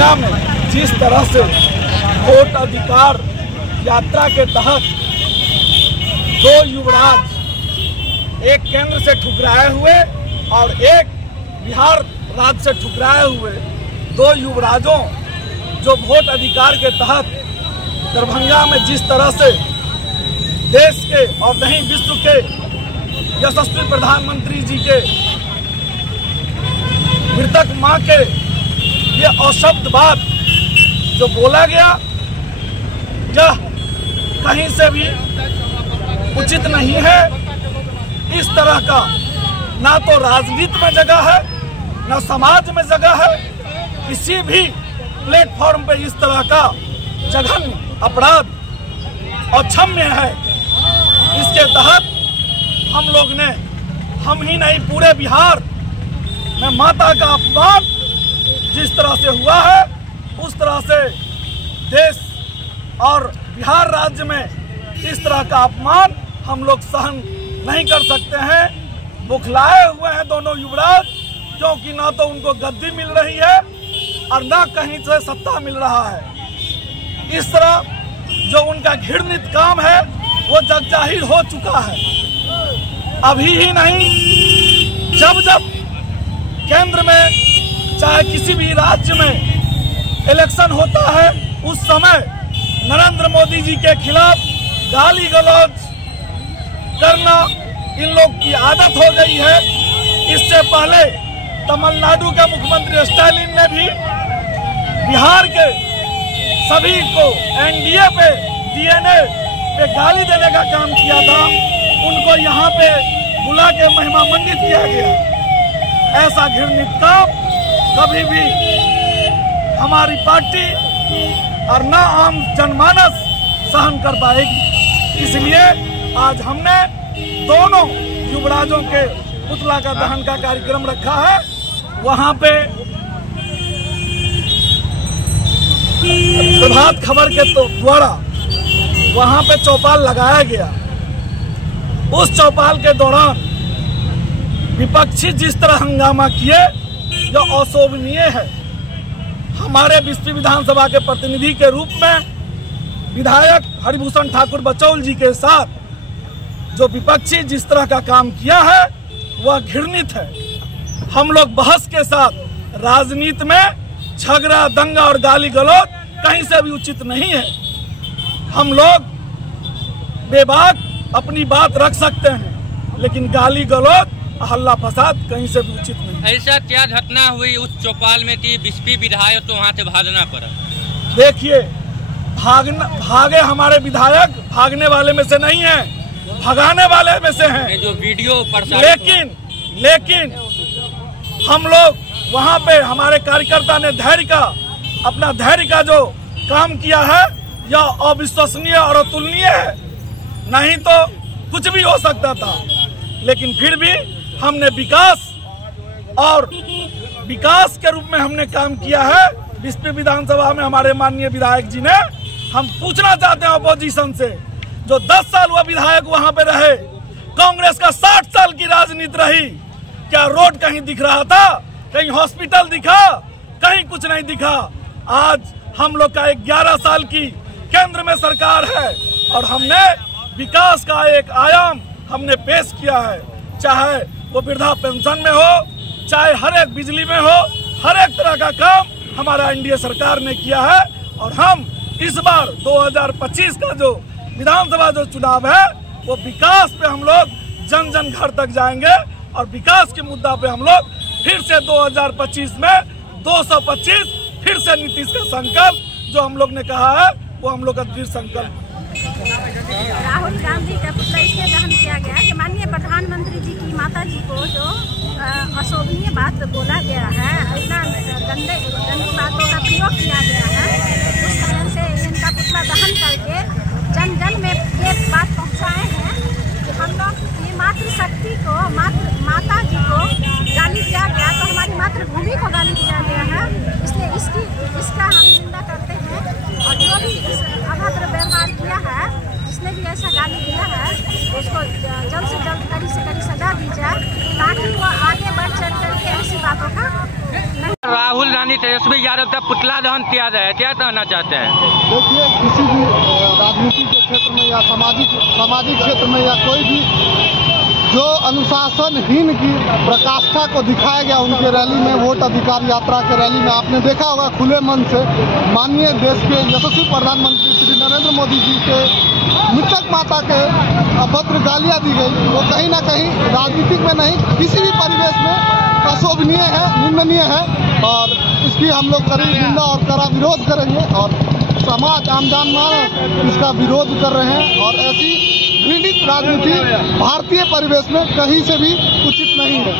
दरभंगा में जिस तरह से वोट अधिकार यात्रा के तहत दो युवराज, एक केंद्र से ठुकराए हुए और एक बिहार राज्य से ठुकराए हुए दो युवराजों जो वोट अधिकार के तहत दरभंगा में जिस तरह से देश के और नहीं विश्व के यशस्वी प्रधानमंत्री जी के मृतक मां के ये अशब्द बात जो बोला गया, यह कहीं से भी उचित नहीं है। इस तरह का ना तो राजनीति में जगह है, ना समाज में जगह है। किसी भी प्लेटफॉर्म पे इस तरह का जघन्य अपराध अक्षम्य है। इसके तहत हम लोग ने, हम ही नहीं पूरे बिहार में माता का अपमान जिस तरह से हुआ है, उस तरह से देश और बिहार राज्य में इस तरह का अपमान हम लोग सहन नहीं कर सकते हैं। बुखलाए हुए हैं दोनों युवराज, क्योंकि ना तो उनको गद्दी मिल रही है और ना कहीं से सत्ता मिल रहा है। इस तरह जो उनका घृणित काम है वो जग जाहिर हो चुका है। अभी ही नहीं, जब जब केंद्र में चाहे किसी भी राज्य में इलेक्शन होता है, उस समय नरेंद्र मोदी जी के खिलाफ गाली गलौज करना इन लोग की आदत हो गई है। इससे पहले तमिलनाडु के मुख्यमंत्री स्टालिन ने भी बिहार के सभी को एनडीए पे, डीएनए पे गाली देने का काम किया था। उनको यहाँ पे बुला के महिमा मंडित किया गया। ऐसा घृणित काम कभी भी हमारी पार्टी और ना आम जनमानस सहन कर पाएगी। इसलिए आज हमने दोनों युवराजों के पुतला का दहन का कार्यक्रम रखा है। वहां पे प्रभात खबर के द्वारा वहां पे चौपाल लगाया गया। उस चौपाल के दौरान विपक्षी जिस तरह हंगामा किए, जो अशोभनीय है। हमारे बिस्फी विधानसभा के प्रतिनिधि के रूप में विधायक हरिभूषण ठाकुर बचौल जी के साथ जो विपक्षी जिस तरह का काम किया है वह घृणित है। हम लोग बहस के साथ राजनीति में झगड़ा, दंगा और गाली गलौज कहीं से भी उचित नहीं है। हम लोग बेबाक अपनी बात रख सकते हैं, लेकिन गाली गलौज, हल्ला फसाद कहीं से भी उचित नहीं। ऐसा क्या घटना हुई उस चौपाल में कि बिस्फी विधायक तो वहाँ से भागना पड़ा? देखिए, भागे हमारे विधायक भागने वाले में से नहीं है, भगाने वाले में से हैं। जो वीडियो प्रसारित लेकिन हम लोग वहाँ पे हमारे कार्यकर्ता ने अपना धैर्य का जो काम किया है, यह अविश्वसनीय और अतुलनीय है। नहीं तो कुछ भी हो सकता था, लेकिन फिर भी हमने विकास के रूप में हमने काम किया है। बिस्फी विधानसभा में हमारे माननीय विधायक जी ने, हम पूछना चाहते हैं अपोजिशन से, जो 10 साल वह विधायक वहां पे रहे, कांग्रेस का 60 साल की राजनीति रही, क्या रोड कहीं दिख रहा था? कहीं हॉस्पिटल दिखा? कहीं कुछ नहीं दिखा। आज हम लोग का 11 साल की केंद्र में सरकार है और हमने विकास का एक आयाम हमने पेश किया है। चाहे वो वृद्धा पेंशन में हो, चाहे हर एक बिजली में हो, हर एक तरह का काम हमारा एनडीए सरकार ने किया है। और हम इस बार 2025 का जो विधानसभा जो चुनाव है, वो विकास पे हम लोग जन जन घर तक जाएंगे और विकास के मुद्दा पे हम लोग फिर से 2025 में 225 फिर से नीतीश का संकल्प जो हम लोग ने कहा है, वो हम लोग का दृढ़ संकल्प। राहुल गांधी का पुतला इसलिए दहन किया गया कि माननीय प्रधानमंत्री जी की माता जी को जो अशोभनीय बात बोला गया है, इतना गंदी बातों का प्रयोग किया गया है, उस तरह से इनका पुतला दहन करके जन जन में ये बात पहुंचाए हैं कि हम लोग ये मातृशक्ति को, माता जी को गाली दिया गया, तो हमारी मातृभूमि को गाली दिया गया है। इसलिए इसका हम निंदा करते हैं और जो भी अभद्र व्यवहार किया है, जिसने भी ऐसा गाली दिया है, उसको जल्द से जल्द कड़ी से कड़ी सजा दी जाए, ताकि वो आगे बढ़ चढ़ करके ऐसी बातों का राहुल गांधी माननीय तेजस्वी यादव का पुतला दहन किया गया है, क्या कहना चाहते हैं? देखिए, किसी भी राजनीति के क्षेत्र में या सामाजिक क्षेत्र में या कोई भी जो अनुशासनहीन की प्रकाष्ठा को दिखाया गया उनके रैली में, वोट अधिकार यात्रा के रैली में, आपने देखा होगा खुले मन से माननीय देश के यशस्वी प्रधानमंत्री श्री नरेंद्र मोदी जी के मृतक माता के अभद्र गालियां दी गई। वो कहीं ना कहीं राजनीतिक में नहीं, किसी भी परिवेश में अशोभनीय है, निंदनीय है और इसकी हम लोग कड़ी निंदा और कड़ा विरोध करेंगे और समाज आम जनमानस इसका विरोध कर रहे हैं और ऐसी घृणित राजनीति भारतीय परिवेश में कहीं से भी उचित नहीं है।